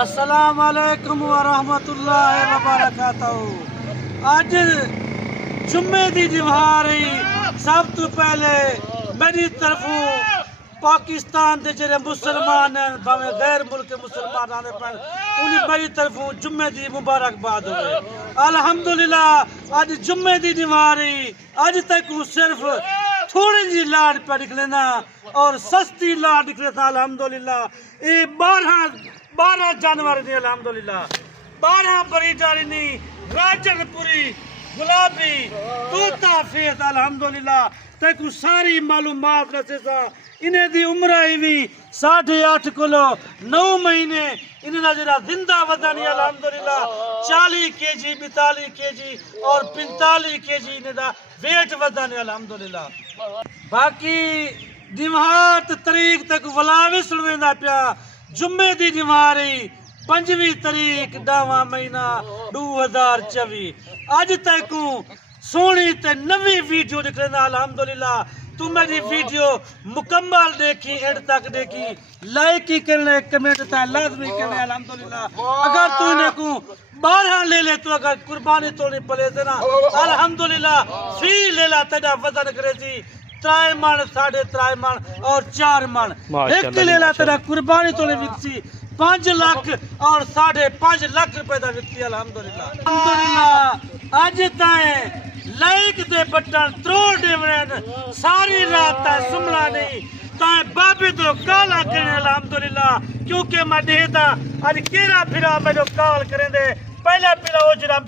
السلام علیکم ورحمتاللہ وبرکاتہ۔ اج جمعے دی دیواری سب تو پہلے میری طرفوں پاکستان دے جڑے مسلمان ہیں بھاویں غیر ملک مسلمان آنے پہ انہیں میری طرفوں جمعے دی مبارکباد ہوئے۔ الحمدللہ اج جمعے دی دیواری اج تک صرف تھوڑی جی لاڈ پہ نکلنا اور سستی لاڈ نکلنا۔ الحمدللہ یہ 12 جانور نے، الحمدللہ 12 بری جاری نہیں، راجن پوری گلابی توتا فیت، الحمدللہ تک ساری معلومات رسے سا۔ انہیں دی عمرہ بھی 8.5 کلو 9 مہینے انہیں دا جڑا زندہ وزن الحمدللہ 40 کے جی 42 کے جی اور 45 کے جی انہیں دا ویٹ وزن ہے الحمدللہ۔ باقی دیوہات تاریخ تک ولاوی سنویندہ پیا جمعے دی دیواری 5ویں تاریخ 10واں مہینہ 2024 اج تک سونی تے نوی ویڈیو نکلنا۔ الحمدللہ تو میری ویڈیو مکمل دیکھی، اینڈ تک دیکھی، لائک ہی کرنے، کمنٹ تا لازمی کرنے۔ الحمدللہ اگر تو انہیں کو 12 لے لے تو اگر قربانی تو نہیں پلے دینا، الحمدللہ فی لے لا تیرا وزن کرے سی 3 من 3.5 من اور 4 من ایک لے لا تیرا قربانی تو نہیں وکسی 5 لاکھ اور 5.5 لاکھ روپے دا وکسی۔ الحمدللہ الحمدللہ اج تائیں لائک دے بٹن تروڑ دیوڑن ساری رات تا سملا نہیں تائیں بابی تو کالا کرنے۔ الحمدللہ کیونکہ میں دیتا اج کیرا پھرا میں جو کال کریں دے پہلا پھرا ہو جرا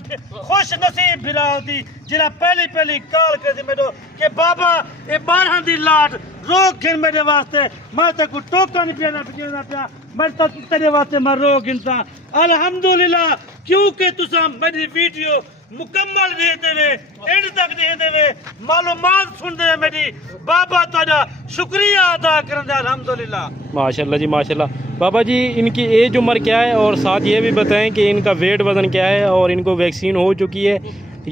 خوش نصیب پھرا ہوتی جرا پہلی کال کر دی میرے کہ بابا اے 12 دی لاٹ روک گھن میرے واسطے میں تے کو ٹوکا نہیں پینا پیا میں تیرے واسطے میں روک گھنتا۔ الحمدللہ کیونکہ تساں میری ویڈیو مکمل دیتے ہوئے اینڈ تک دیتے ہوئے معلومات سن دے میری بابا تاجا شکریہ ادا کرن دے۔ الحمدللہ ماشاءاللہ جی ماشاءاللہ۔ بابا جی ان کی ایج عمر کیا ہے اور ساتھ یہ بھی بتائیں کہ ان کا ویٹ وزن کیا ہے اور ان کو ویکسین ہو چکی ہے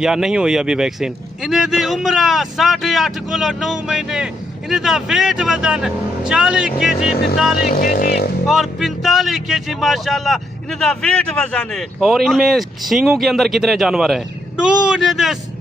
یا نہیں ہوئی ابھی ویکسین؟ انہیں دی عمرہ 8.5 کلو 9 مہینے، انہیں دا ویٹ وزن 40 کے جی 42 کے جی اور 45 کے جی ماشاءاللہ انہیں دا ویٹ وزن ہے۔ اور ان میں سینگوں کے اندر کتنے جانور ہیں؟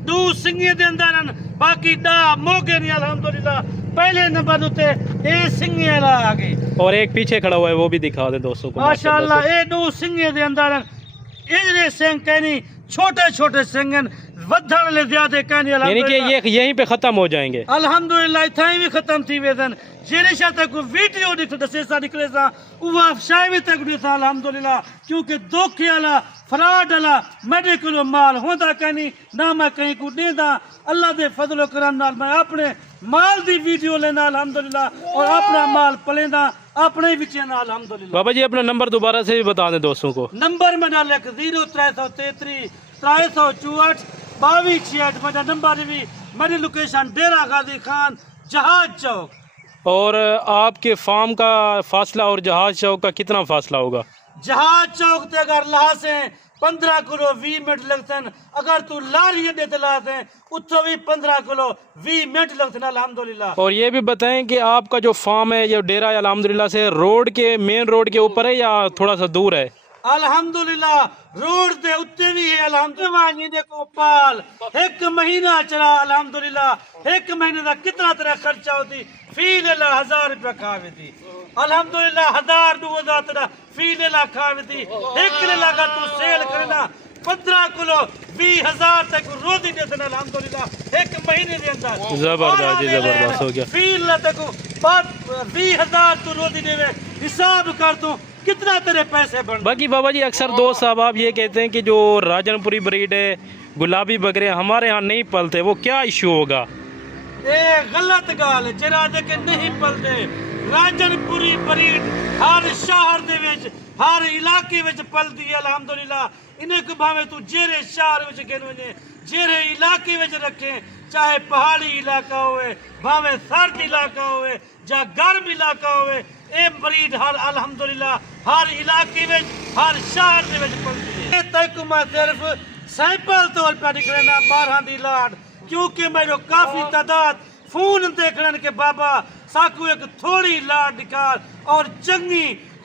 دو سنگے دے اندر باقی دا موگے نہیں۔ الحمدللہ پہلے نمبر ہوتے اے سنگے والا آگے اور ایک پیچھے کھڑا ہوا ہے وہ بھی دکھا دیں دوستوں کو ماشاءاللہ۔ اے 2 سنگے دے اندر اجرے سنگ کہنی چھوٹے سنگن ودھن لے زیادہ کہنی۔ یعنی کہ یہ یہیں پہ ختم ہو جائیں گے الحمدللہ اتھائیں بھی ختم تھی ویدن جیرے شاہ تک ویڈیو دسے سا نکلے سا وہ افشائی بھی تک بھی سا۔ الحمدللہ کیونکہ دھوکے والا فراڈ والا میڈیکل مال ہوتا کہیں نہ میں کہیں کو دے دا۔ اللہ دے فضل و کرم نال میں اپنے مال دی ویڈیو لینا الحمدللہ اور اپنا مال پلینا اپنے وچینا۔ الحمدللہ بابا جی اپنا نمبر دوبارہ سے بھی بتا دیں دوستوں کو۔ نمبر میں ڈال لکھ 0333 364 2268 میرا نمبر بھی میری لوکیشن ڈیرہ غازی خان جہاز چوک۔ اور آپ کے فارم کا فاصلہ اور جہاز چوک کا کتنا فاصلہ ہوگا؟ جہاز چوک تے اگر لہاسیں 15 کلو 20 منٹ لگتن، اگر تو لاری اڈے تے لہاسیں اتھو بھی 15 کلو 20 منٹ لگتن۔ الحمدللہ اور یہ بھی بتائیں کہ آپ کا جو فارم ہے یہ ڈیرہ ہے الحمدللہ سے روڈ کے مین روڈ کے اوپر ہے یا تھوڑا سا دور ہے؟ الحمدللہ روڈ تے اتے بھی ہے۔ الحمدللہ دے کو پال 1 مہینہ چلا۔ الحمدللہ 1 مہینے دا کتنا تیرا خرچہ ہوتی فی لیلہ 1000 روپے کھاوے تھی۔ الحمدللہ 1000 2000 تیرا فی لیلہ کھاوے تھی۔ 1 لیلہ کا تو سیل کرنا 15 کلو 20,000 تک روزی دیتے ہیں الحمدللہ 1 مہینے دے اندر۔ زبردست جی زبردست ہو گیا۔ فی لیلہ تک 20,000 تو روزی دے حساب کر تو کتنا تیرے پیسے بن۔ باقی بابا جی اکثر دوست صاحب یہ کہتے ہیں کہ جو راجن پوری بریڈ ہے گلابی بکرے ہمارے ہاں نہیں پلتے، وہ کیا ایشو ہوگا؟ اے غلط گال جرا دے کے نہیں پلتے۔ راجن پوری بریڈ ہر شہر دے وچ ہر علاقے وچ پلدی ہے الحمدللہ۔ انہیں کو بھاوے تو جیرے شہر وچ گن ونے جیرے علاقے وچ رکھیں، چاہے پہاڑی علاقہ ہوئے بھاوے سرد علاقہ ہوئے جا گرم علاقہ ہوئے، اے بریڈ ہر الحمدللہ ہر علاقے وچ ہر شہر دے وچ پلدی ہے۔ تک میں صرف سیمپل طور پہ نکلنا 12 دی لاٹ کیونکہ میرے کافی تعداد فون دیکھنے کے بابا ساکو ایک تھوڑی لاٹ نکال اور چنگی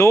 2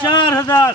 4000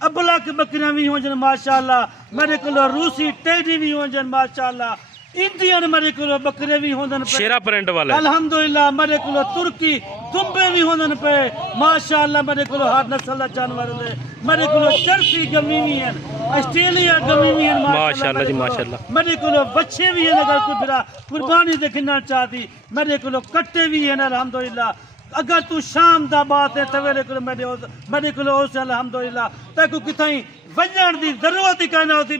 ابلک بکریاں بھی ہوں جن ماشاءاللہ میرے کو روسی ٹیڈی بھی ہوں جن ماشاءاللہ انڈین میرے کو بکرے بھی ہوں شیرا پرنٹ والا الحمدللہ میرے کو ترکی دمبے بھی ہوں پہ ماشاءاللہ میرے کو ہر نسل کا جانور دے میرے کو چرسی گمی بھی ہیں آسٹریلیا گمی بھی ہیں ماشاءاللہ جی ماشاءاللہ میرے کو بچے بھی ہیں اگر کوئی بڑا قربانی دیکھنا چاہتی میرے کو کٹے بھی ہیں الحمدللہ اگر تو شام دا بات ہے تو میرے کو اس الحمدللہ تیکو کتھائیں وجن دی ضرورت ہی کہنا ہوتی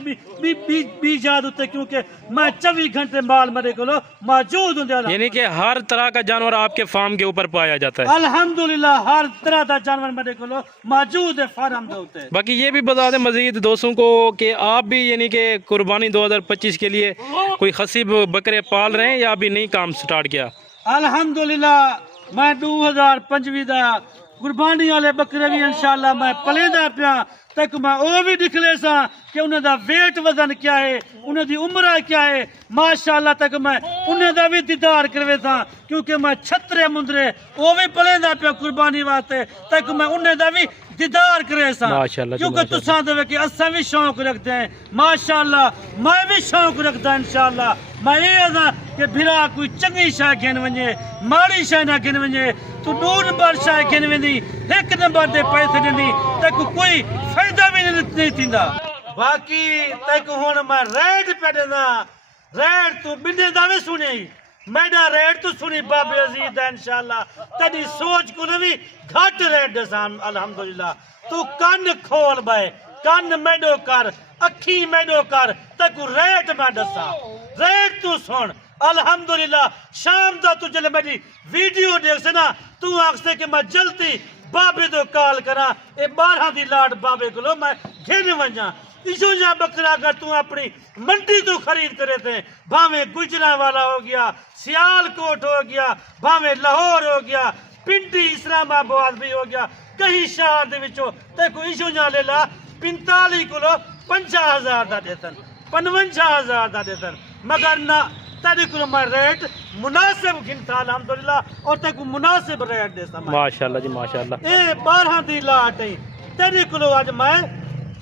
بی جاد ہوتے کیونکہ میں 24 گھنٹے مال میرے کو موجود ہوں یعنی کہ ہر طرح کا جانور آپ کے فارم کے اوپر پایا جاتا ہے الحمدللہ ہر طرح کا جانور میرے کو موجود ہے فارم دے ہوتے باقی یہ بھی بتا دیں مزید دوستوں کو کہ آپ بھی یعنی کہ قربانی 2025 کے لیے کوئی خصی بکرے پال رہے ہیں یا ابھی نہیں کام سٹارٹ کیا الحمدللہ میں 2025 دا قربانی والے بکرے بھی انشاءاللہ میں پلیندہ پیا تک میں وہ بھی دکھلے سا کہ انہیں دا ویٹ وزن کیا ہے انہیں دی عمرہ کیا ہے ماشاءاللہ تک میں انہیں دا بھی دیدار کروے تھا کیونکہ میں چھترے مندرے وہ بھی پلیندہ پیا قربانی واسطے تک میں انہیں دا بھی دیدار کرے سا کیونکہ تساں دے کہ اساں بھی شوق رکھتے ہیں ماشاءاللہ میں بھی شوق رکھتا انشاءاللہ میں یہ آدھا کہ بھرا کوئی چنگی شاہ گھن ونجے ماڑی شاہ نہ گھن ونجے تو 2 نمبر شاہ گھن ونجی 1 نمبر دے پیسے دینی تک کوئی فائدہ بھی نہیں تھیندا باقی تک ہن میں ریٹ پہ دینا ریٹ تو بندے دا بھی سنی میڈا ریٹ تو سنی بابے عزیز ہے انشاءاللہ تیری سوچ کو بھی گھٹ ریٹ دسان الحمدللہ تو کن کھول بائے کن میڈو کر اکھی میڈو کر تک ریٹ میں دسا ریٹ تو سن الحمدللہ شام دا تو جلے میری ویڈیو دیکھ سے نا تو آنکھ سے کہ میں جلتی بابے تو کال کرا اے 12 دی لاٹ بابے کو لو میں گھن ونجا ایشو جا بکرا اگر تو اپنی منڈی تو خرید کرے تھے بھاویں گجرا والا ہو گیا سیال کوٹ ہو گیا بھاویں لاہور ہو گیا پنڈی اسلام آباد بھی ہو گیا کہیں شہر دے وچوں تے کو ایشو جا لے لا 45 کلو 50,000 دا دیتن 55,000 دا دیتن مگر نہ تیرے کو میں ریٹ مناسب گنتا الحمدللہ اور تے کو مناسب ریٹ دے سا ماشاءاللہ جی ماشاءاللہ اے 12 دی لاٹ ہے تیرے کو اج میں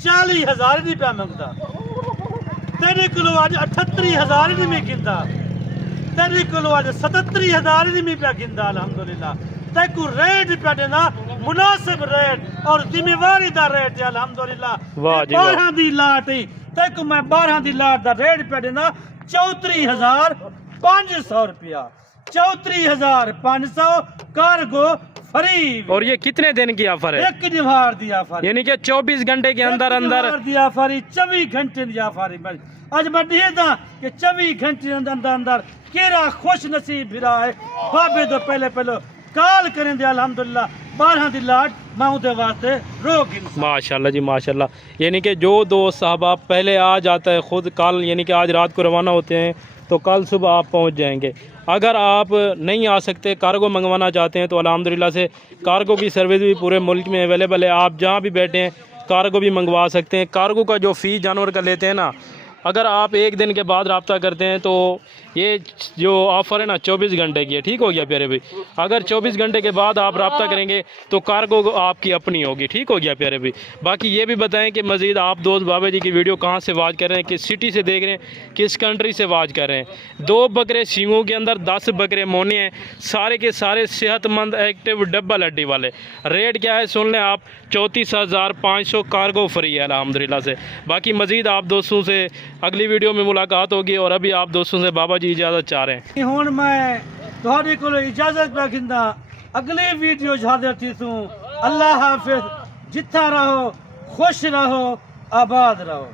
40,000 دی پیا منگتا تیرے کو اج 38,000 دی میں گنتا تیرے کو اج 77,000 دی میں پیا گنتا الحمدللہ تے کو ریٹ پہ دینا مناسب ریٹ اور ذمہ واری دا ریٹ ہے الحمدللہ 12 دی لاٹ ہے تے کو میں 12 دی لاٹ دا ریٹ پہ دینا 34,500 روپیہ 34,500 کارگو فری اور یہ کتنے دن کی آفر ہے 1 دن دی آفر یعنی کہ 24 گھنٹے کے اندر اندر دی آفر 24 گھنٹے دی آفر اج میں دیکھتا کہ 24 گھنٹے اندر اندر کیڑا خوش نصیب بھرا ہے بابے تو پہلے کال کریں دے الحمدللہ 12 دی لاٹ میں دے واسطے روک ماشاءاللہ جی ماشاءاللہ یعنی کہ جو دوست صاحبہ پہلے آ جاتا ہے خود کل یعنی کہ آج رات کو روانہ ہوتے ہیں تو کل صبح آپ پہنچ جائیں گے اگر آپ نہیں آ سکتے کارگو منگوانا چاہتے ہیں تو الحمدللہ سے کارگو کی سروس بھی پورے ملک میں اویلیبل ہے آپ جہاں بھی بیٹھے ہیں کارگو بھی منگوا سکتے ہیں کارگو کا جو فی جانور کا لیتے ہیں نا اگر آپ 1 دن کے بعد رابطہ کرتے ہیں تو یہ جو آفر ہے نا 24 گھنٹے کی ہے ٹھیک ہو گیا پیارے بھائی اگر 24 گھنٹے کے بعد آپ رابطہ کریں گے تو کارگو آپ کی اپنی ہوگی ٹھیک ہو گیا پیارے بھائی باقی یہ بھی بتائیں کہ مزید آپ دوست بابا جی کی ویڈیو کہاں سے واچ کر رہے ہیں کس سٹی سے دیکھ رہے ہیں کس کنٹری سے واچ کر رہے ہیں 2 بکرے سینگوں کے اندر 10 بکرے مونے ہیں سارے کے سارے صحت مند ایکٹیو ڈبل ہڈی والے ریٹ کیا ہے سن لیں آپ 34,500 کارگو فری ہے الحمدللہ سے باقی مزید آپ دوستوں سے اگلی ویڈیو میں ملاقات ہوگی اور ابھی آپ دوستوں سے بابا جی اجازت چاہ رہے ہیں ہوں میں تھوڑے کو اجازت پہ گھندا اگلی ویڈیو حاضر تھی سوں اللہ حافظ جتھا رہو خوش رہو آباد رہو